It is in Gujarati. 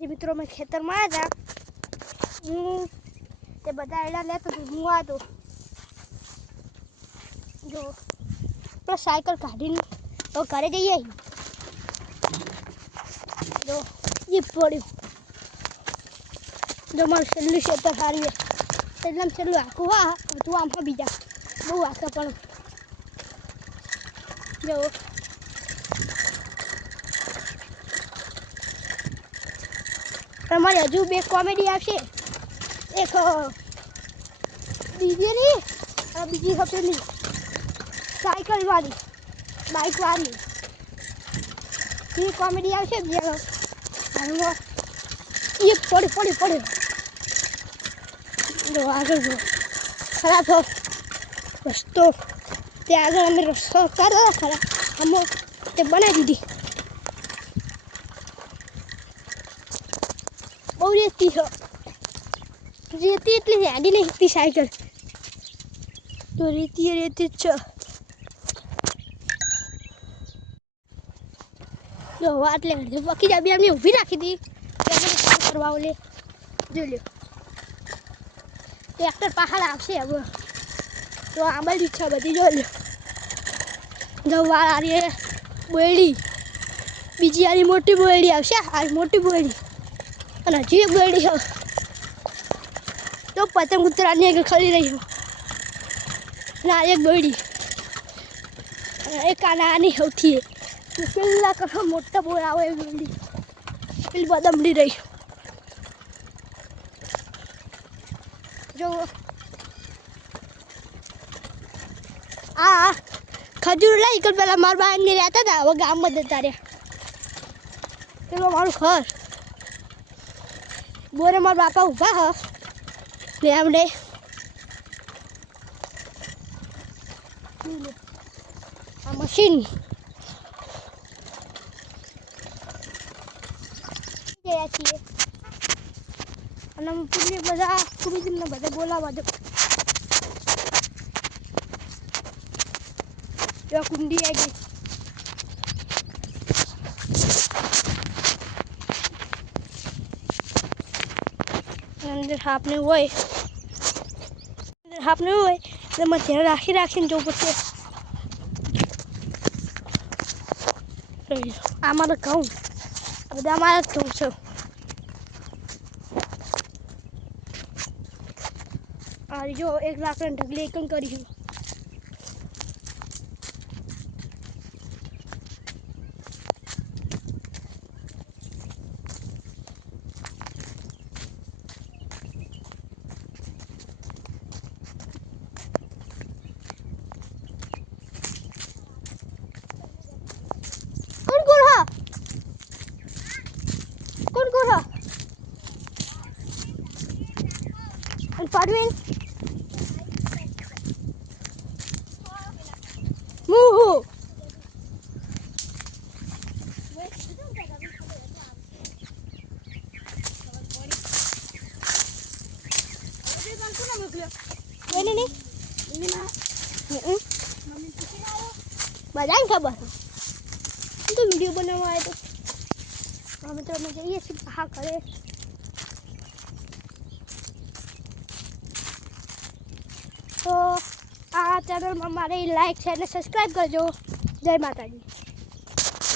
મિત્રો મેં ખેતરમાં આવ્યા હતા હું તે બધા એડા લેતો હતો હું આવ્યો જો પેલો સાયકલ કાઢીને તો ઘરે જઈએ જો જીપ પડ્યું જો મારું છેલ્લું ખેતર હાર્યું છેલ્લામાં છેલ્લું આખું હા તું આમાં બીજા બહુ આખા પણ જો તમારે હજુ બે કોમેડી આવશે એક ડીજેની અને બીજી હપ્તેની સાયકલ વાળી બાઇક વાળી એ કોમેડી આવશે બીજા એ પડ્યું જો આગળ જો ખરાબ રસ્તો તે આગળ અમે રસ્તો કાઢો ખરાબ અમે તે બનાવી દીધી બહુ રેતી છે રેતી એટલે હેડી નહીં શકતી સાયકલ તો રેતી જ છે જો એટલે બાકી જ અમને ઊભી રાખી હતી કામ કરવા ઓલે જોઈ લો ટ્રેક્ટર પહાડ આવશે હવે તો આ બધી છે બધી જોઈ લો જો વાર આરી બોયડી બીજી આરી મોટી બોયડી આવશે આ મોટી બોયડી અને હજી એક બોયડી છે તો પતંગ ઉતરાની આગળ ખરી રહી ના એક બોયડી એક આની સૌથી પેલા કશો મોટા બોર આવે એ બોયડી પેલી બદમડી રહી જો આ ખજૂર લઈ કે પેલા મારા બા એમને રહેતા હતા હવે ગામમાં જતા રહ્યા પેલું મારું ઘર બોરે મારા બાપા ઊભા હ ને એમણે આ મશીન ગયા છીએ અને પૂરી બધા કુબીજીને બધા બોલાવવા દો જો કુંડી આવી ગઈ અંદર હાપને હોય એટલે મેં ધ્યાન રાખીને જવું પડશે આ મારે ઘઉં બધા મારા જ ઘઉં છે આ જો એક લાકડાની ઢગલી એકમ કરી Parvin Muhu ini nih badain khabar itu video બનાવવા આવ્યો તો અમે તો અમે જઈએ છીએ પહા કરે તો આ ચેનલમાં મારે લાઈક છે અને સબસ્ક્રાઈબ કરજો જય માતાજી